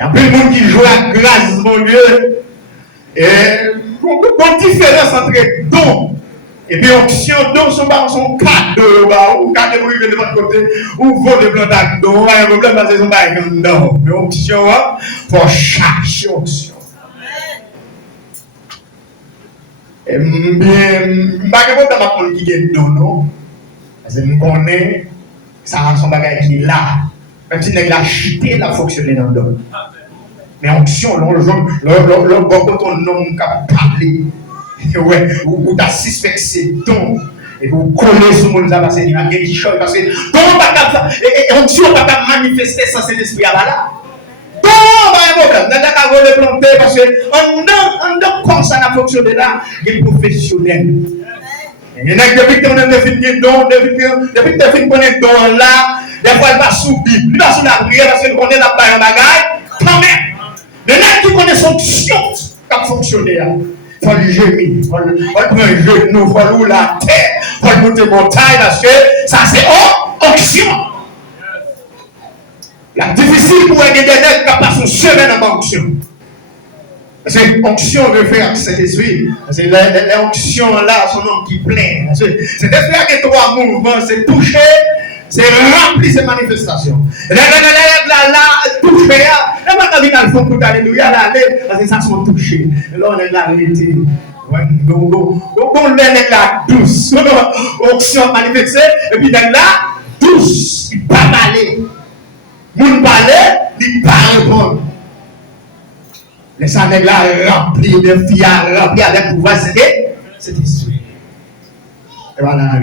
Il y a plein de monde qui joue à grâce, mon Dieu. Et une différence entre don et puis onction. Don sont cadeaux, ou cadeaux de votre côté, ou vos de plantage don. Il y a un problème parce que sont pas don. Mais onction, il faut chercher onction. Et bien, je ne sais pas qui est don, non? Parce que je connais, ça a son bagage qui est là. Même si il a chuté, il a fonctionné dans le don. Mais onction, le bon ton nom qui a parlé, ouais, ou tu as suspecté c'est don, et vous collez sur mon parce qu'il y a quelque chose, parce que don, onction, on ne peut pas manifester sans cet esprit là. Don, on va le planter parce que comme ça n'a fonctionné là, il est professionnel. Il y en a depuis que tu as fini don, depuis que tu as fini de don là, des fois il va subir, il va sur la prière parce qu'il connaît la bagaille, quand même. Le nègre qui connaît son option qui fonctionne. Il faut le gémir, il faut le prendre un genou, il faut la terre, il faut le monter montagne parce que ça c'est onction. La difficile pour aider des nègres qui passent son chemin dans l'onction. Parce que l'onction réfère à cet esprit. Parce que l'onction là, son nom qui plaît. Cet esprit a que trois mouvements, c'est toucher. C'est rempli ces manifestations. Là, touché, là, on a vu pour alléluia, là, parce que ça sont touchés. Là, on est là, l'été. Donc, on est là, douce. Onction manifestée, et puis là, douce. Il ne pas parler. Moun parler, il ne pas répondre. Les sanègres là, remplis de fières, remplis avec pouvoir, c'était esprit. Et voilà,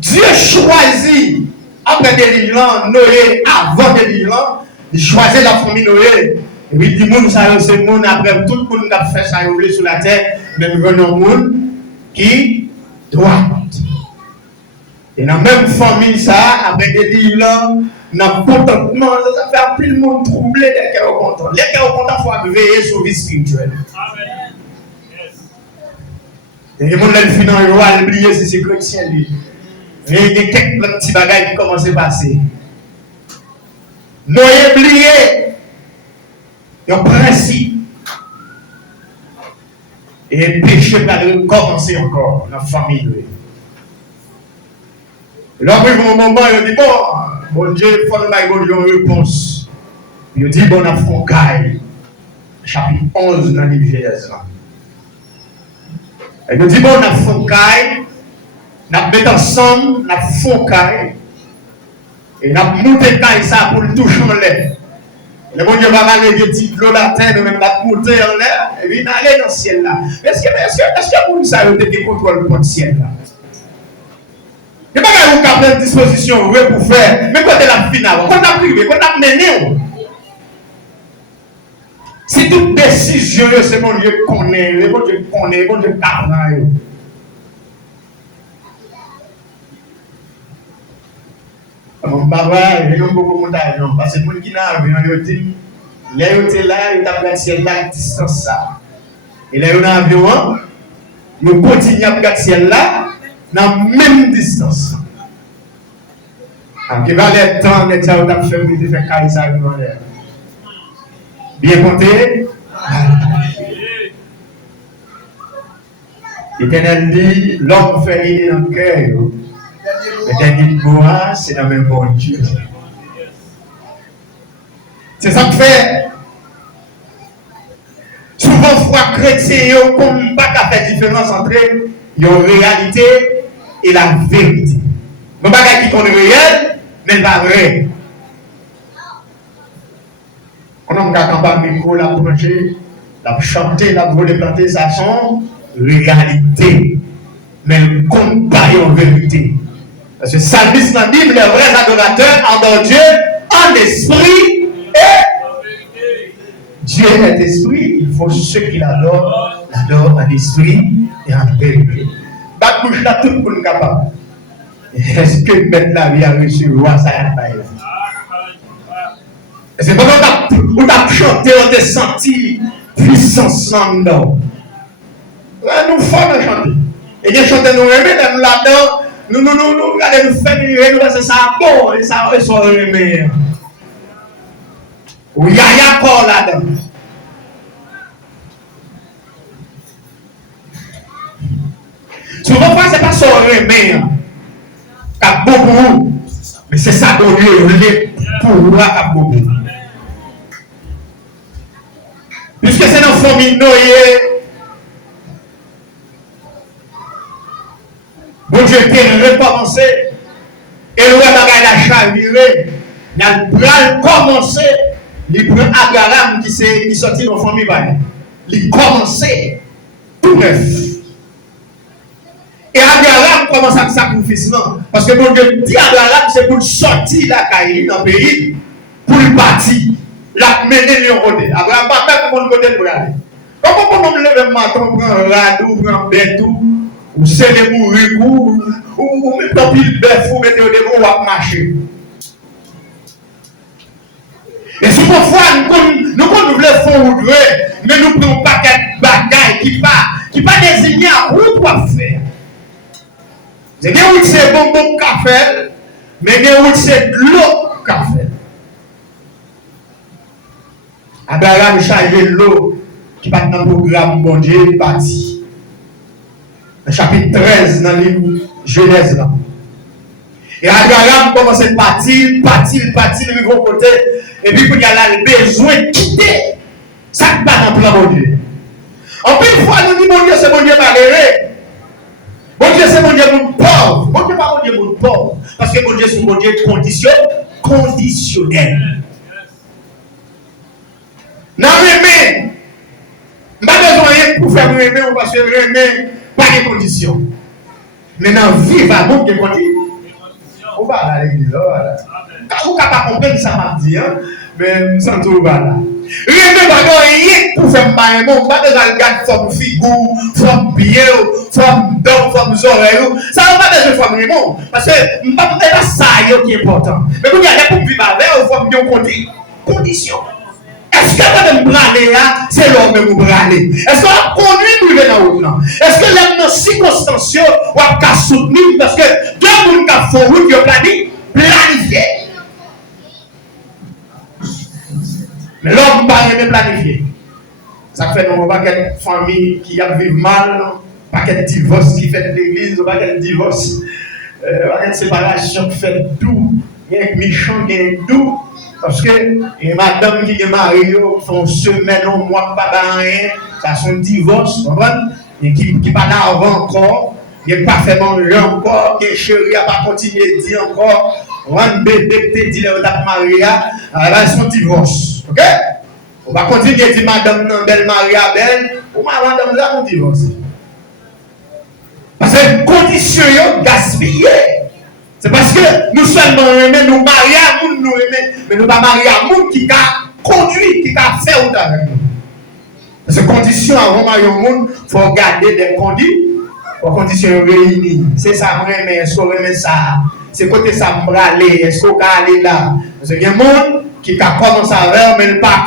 Dieu choisit, après délivrance, Noé, avant délivrance, il choisit la famille Noé. Et puis, il dit, c'est le monde, après tout le monde qui a fait ça, il sur la terre, mais nous venons au monde qui doit. Et dans la même famille, ça, après délivrance, dans le contentement, ça fait plus le monde troublé dès qu'il est content. Dès qu'il est content, il faut veiller sur la vie spirituelle. Amen. Et le monde, il finit en joie, il oublie si c'est chrétien, lui. Il y a quelques petits bagages qui commencent à passer. Noé oublié le principe. Et le péché va recommencer encore dans la famille. Et là, après, au moment, il dit, bon Dieu, il faut nous donner une réponse. Il dit, bon, on a Foncaille, chapitre 11 dans le Genèse. Et il dit, bon, on a Foncaille. Nous mettons ensemble, nous foncaille et nous montons ça pour le toucher en l'air. Le bon Dieu va aller des petits l'eau la terre, nous même la monter en l'air et puis nous aller dans le ciel là. Est-ce que vous savez que vous contrôle pour le ciel là? Il n'y a pas de vous disposition pour faire, mais quand c'est la finale, quand on a privé, quand on a mené. Si toute décision, c'est mon Dieu connaît, mon Dieu connaît, mon Dieu connaît. Mon papa, il y a beaucoup de montagne, parce que les gens qui n'ont pas été là, ils ont regardé la distance. Et là, ils ont un avion, ils continuent à regarder ciel là, dans la même distance. Il va aller temps, on est à faire pour faire carré ça dans l'air. Bien compté. L'Éternel dit, l'homme fait l'idée dans le cœur. Le dernier mot, c'est dans le même bon Dieu. C'est ça que fait. Souvent, foi chrétien, comme pas qu'à faire différence entre la réalité et la vérité. Nous ne pouvons pas dire qu'on est réel, mais pas vrai. On a un campagne micro, la brancher, la chanter, la voler planter, ça sont réalité. Mais ne compte pas en vérité. Parce que Salmis dans la Bible, les vrais adorateurs adorent Dieu en esprit et Dieu est esprit. Il faut ceux qui l'adorent en esprit et en vérité. Bac bouche là, tout le monde est capable. Est-ce que mettre la vie à reçu le roi, ça y a pas eu? C'est pas qu'on t'a chanté, on t'a senti puissance là-dedans. Nous formons à chanter. Et bien chanter nous aimer, nous là-dedans. Nous regardons nous faire nous parce que ça bon et ça soit remet. Ou il y a encore là-dedans. Souvent, ce n'est pas son remède qui a beaucoup, mais c'est ça qu'on lui pouvoir qui a beaucoup. Puisque c'est dans la famille noyée, bon Dieu peut recommencer, et le bagage la chaviré, il a commencé, il prend Abraham qui sortit dans la famille, il commence tout neuf. Et Abraham commence à sacrifice, non? Parce que mon Dieu dit à Abraham, c'est pour sortir la Caïn dans le pays, pour le partir, la mener de côté. Abraham pas faire pour mon côté pour aller. Comment on lève le matin, on prend un radou, on prend un bétou, ou c'est les mourir, ou même tant pis le bœuf, ou mettez au démon, ou à marcher. Et si parfois nous voulons faire ou mais nous prenons pas quelques bagailles qui pas désigné à où pour faire. C'est bien où c'est bonbon café, mais bien où c'est de l'eau café. Abraham chargé l'eau qui part dans le programme bon Dieu parti. Le chapitre 13 dans le livre Genèse là. Et Abraham commence à partir, le vivre côté, et puis il y a là le besoin de quitter. Ça ne pas dans le plan bon Dieu. En plus, fois, nous disons bon Dieu, c'est bon Dieu malheureux. Bon Dieu, c'est mon Dieu mon pauvre. Bon Dieu, pas mon Dieu mon pauvre. Parce que mon Dieu, c'est mon Dieu conditionnel. Dans le pas besoin de pour faire aimer, on va se aimer, pas de conditions. Mais dans la vie, va manquer de conditions. On va à l'église, voilà. Quand vous ne pouvez pas comprendre ça, m'a dit, mais je sens tout là. Rien pour faire mal, on va besoin de garder forme figure, forme pied, forme dents, forme oreilles. Ça ne va pas besoin de forme vraiment. Parce que je ne pas ça qui est important. Mais vous regardez pour vivre avec, il faut bien conditions. Est-ce que vous me braler là, c'est l'homme que vous braler? Est-ce que vous conduit pour venir dans route là? Est-ce que l'homme dans circonstances ou à soutenir parce que deux personnes qui font route, ils planifié. Mais l'homme ne va pas planifier. Ça fait non pas quelle famille qui a vécu mal, pas quel divorce qui fait de l'église, pas quel divorce, pas quelle séparation qui fait tout, il y a un méchant qui est tout. Parce que et madame qui est mariée, son semaine, un mois, pas rien, ça son divorce, et qui n'est pas là avant encore, il n'est pas fait manger encore, que chérie n'a pas continué de dire encore, un bébé qui dit qu'il est marié, elle son divorce. Ok? On va continuer à dire madame non belle mariée à belle, ou madame là, on divorce. Parce que condition gaspillée. C'est parce que nous seulement aimons, nous marions à nous, nous aimons, mais nous ne pas marier à nous qui a conduit, qui a fait autant avec nous. Parce que condition avant de marier au monde, il faut garder des conditions réunies. C'est ça, moi, mais est-ce qu'on aime ça? C'est côté ça, me aller, est-ce qu'on peut aller là? Parce qu'il y a des gens qui a commencé avec, mais ne pas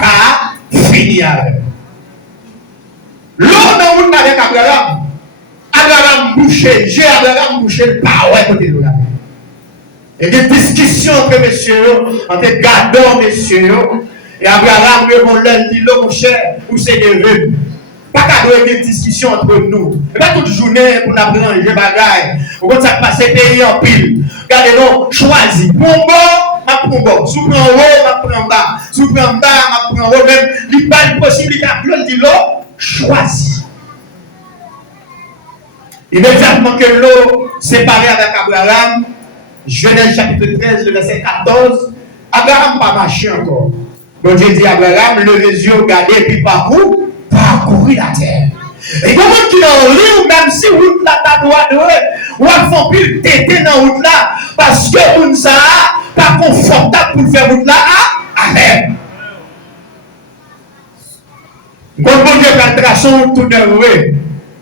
finir avec. L'autre dans le monde avec Abraham, Abraham bouché, j'ai Abraham bouché, pas ouais côté de là. Et des discussions entre messieurs, entre gardons messieurs, et Abraham répond l'un dit mon cher, ou c'est des rues. Pas qu'à des discussions entre nous. Et pas toute journée pour nous apprendre les bagailles. Quand ça passe pays en pile. Regardez, non, choisis. Pour bon, ma pour bon. Sous prend haut, ma prend bas. Sous prend bas, ma prend haut. Même, il n'y a pas de possibilité à l'autre dit l'eau, choisis. Immédiatement que l'eau séparée avec Abraham, Genèse chapitre 13, le verset 14, Abraham pas marché encore. Donc Dieu dit à Abraham, levez les yeux, regardez, et puis parcourir la terre. Et comment tu dans le livre, même si route là, ta droite, ou à fond pile tété dans route là, parce que on ça pas confortable pour faire route là, amen. Quand bon Dieu fait le traçon, tout est vrai.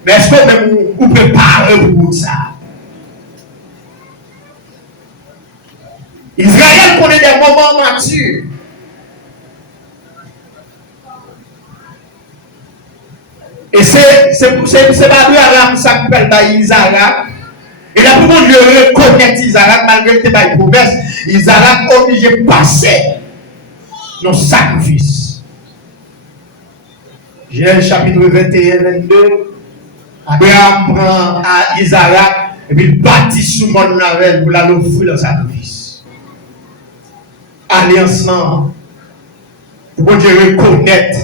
Mais est-ce que même vous préparez pour ça? Israël connaît des moments matures. Et c'est pas Abraham qui s'appelle Isaac. Et là, pour Dieu reconnaître Isaac, malgré que tu as une promesse, Isaac est obligé de passer nos sacrifices. Genèse chapitre 21-22. Abraham prend à Isaac et puis il bâtit sous mon navel pour l'offrir le sacrifice. Alliance, pour Dieu reconnaître,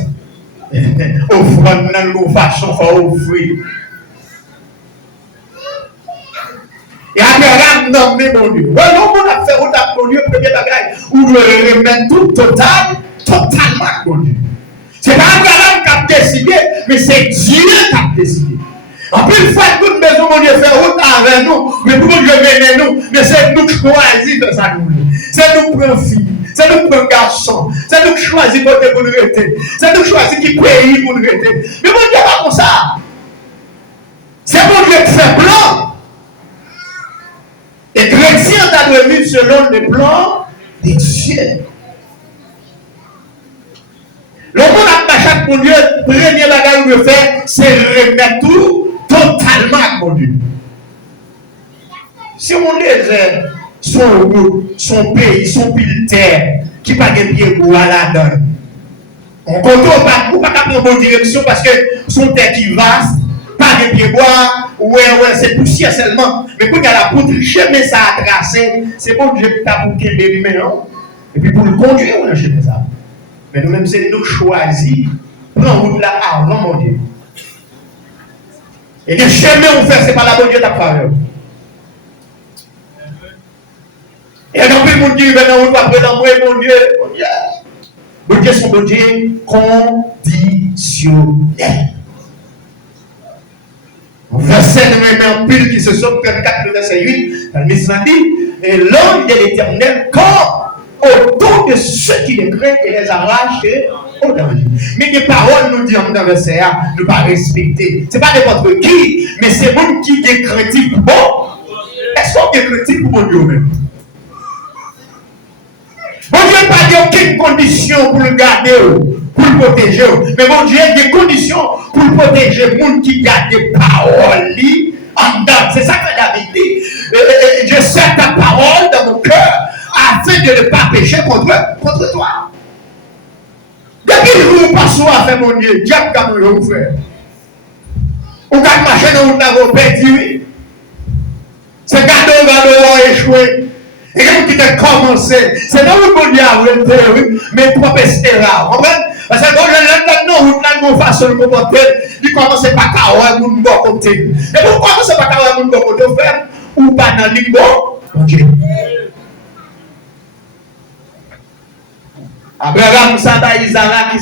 offrande dans nos façons, il faut offrir. Et Abraham nomme mon Dieu. Voilà, on a fait autant mon Dieu, premier bagage, où vous remettre tout totalement mon Dieu. C'est pas Abraham qui a décidé, mais c'est Dieu qui a décidé. En plus, il faut que toute maison, mon Dieu, fait autant avec nous, mais pour Dieu mener nous, mais c'est nous qui choisissons de ça nous. C'est nous qui prenons fille, c'est nous qui prenons garçon, c'est nous qui choisissons côté pour nous rester, c'est nous qui choisissons qui pays pour nous rester. Mais mon Dieu, pas comme ça. C'est mon Dieu qui fait plan. Et chrétien t'a devenu selon le plan de Dieu. Le monde a chaque mon Dieu, premier bagage que je fais, c'est remettre tout totalement à mon Dieu. Si on désert, son route, son pays, son pile terre, qui n'a pas de pied pour aller là-dedans. On ne peut pas prendre bonne direction parce que son terre qui est vaste, pas de pied bois, ouais, c'est poussière seulement. Mais pour qu'il y a la poutre, chemin ça a tracé, c'est bon Dieu qui t'a pour qu'il y ait et puis pour le conduire, on a chemin ça. Mais nous-mêmes, c'est nous choisir, prendre route là avant mon Dieu. Et le chemin on fait, ce n'est pas la bonne Dieu qui a fait. Et donc, mon Dieu, maintenant, on doit prendre mon Dieu. Mon Dieu, son bon Dieu conditionnel. Verset numéro 1 pile qui se sont 34, verset 8, dans le Mishnah dit, et l'ange de l'Éternel campe autour de ceux qui les craignent et les arrache au danger. Mais les paroles nous disent dans le verset 1, ne pas respecter. Ce n'est pas n'importe qui, mais c'est bon qui est chrétien pour bon. Est-ce qu'on est chrétien pour bon Dieu même? Bon Dieu n'a pas dit aucune condition pour le garder, pour le protéger. Mais bon Dieu a des conditions pour le protéger, les gens qui gardent des paroles en dedans. C'est ça que David dit. Je sers ta parole dans mon cœur afin de ne pas pécher contre toi. Depuis le jour où passe à faire mon Dieu, diable comme le frère. Ou quand marcher dans le navire perdu, c'est gado a échoué. Et quand tu as commencé, c'est là où le Dieu a arrêté, mais propre erreur. Parce que quand je l'ai dit, façon de comporter, il commence par carreau, mon bon côté. Mais pourquoi commence par carreau, mon bon côté, frère? Ou pas dans le bon? Ok. Abraham, Saba, Isaac,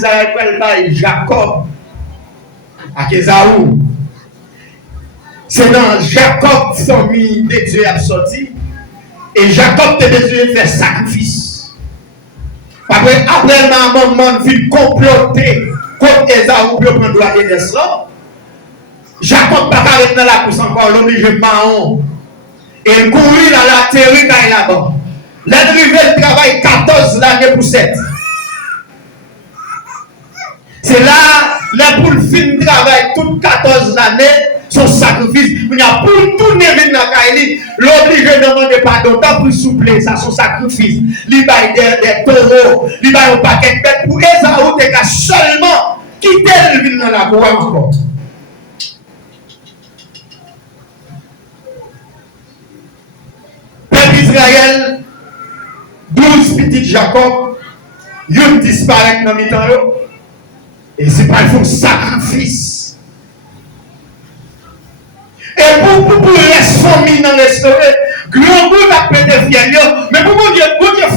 Jacob, à Kézaou. C'est dans Jacob, famille de Dieu a sorti. Et Jacob te besoin de faire sacrifice. Après, maman vient comploter contre Esaou pour prendre droit de descendre. Jacob n'a pas arrêté dans la course encore, l'obligé Mahon. Et il courit dans la terre là-bas. L'arrivée de travail 14 années pour 7. C'est là pour le fin de travail, toutes 14 années, son sacrifice. Il y a pour tourner dans la Kaili, l'obligé de demander pardon, tant pour soupler, ça son sacrifice. Il va des taureaux, il va un paquet de bêtes pour Esaou, il a seulement quitter le ville dans la boue encore. Peuple Israël, 12 petits Jacob, ils disparaissent dans le temps. Et c'est pas il faut sacrifice. Et pour les familles dans les restaurants, grand bout a pété fier, mais pour mon Dieu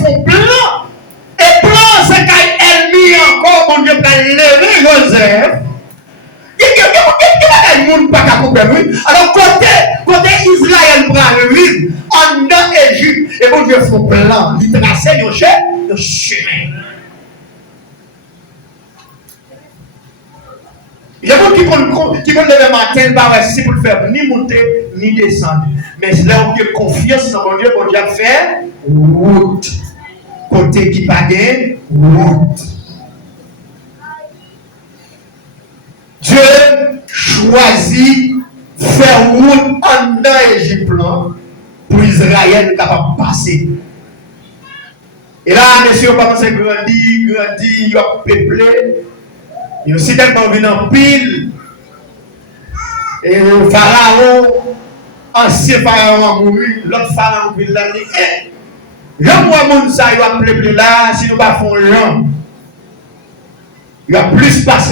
font plan. Et plan, c'est qu'elle mis encore, mon Dieu, pour lever Joseph. Qu'est-ce que le monde pas capable? Alors, côté Israël prend vivre en dans l'Égypte, et mon Dieu font plan. Il trace le chemin. Il y a des gens qui vont lever matin, pas si pour le faire ni monter ni descendre. Mais là où il y a confiance dans mon Dieu a fait route. Côté qui pas gagne, route. Dieu choisit faire route en dans l'Égypte pour Israël capable de passer. Et là, monsieur, pas commencé grandir, il a peuplé. Il a aussi tellement venu en pile. Et le pharaon, ancien pharaon a mouru, l'autre pharaon qui l'a dit, Jean-Moi Mounsa, il va peuplé là, si nous ne faisons pas, il va plus passer.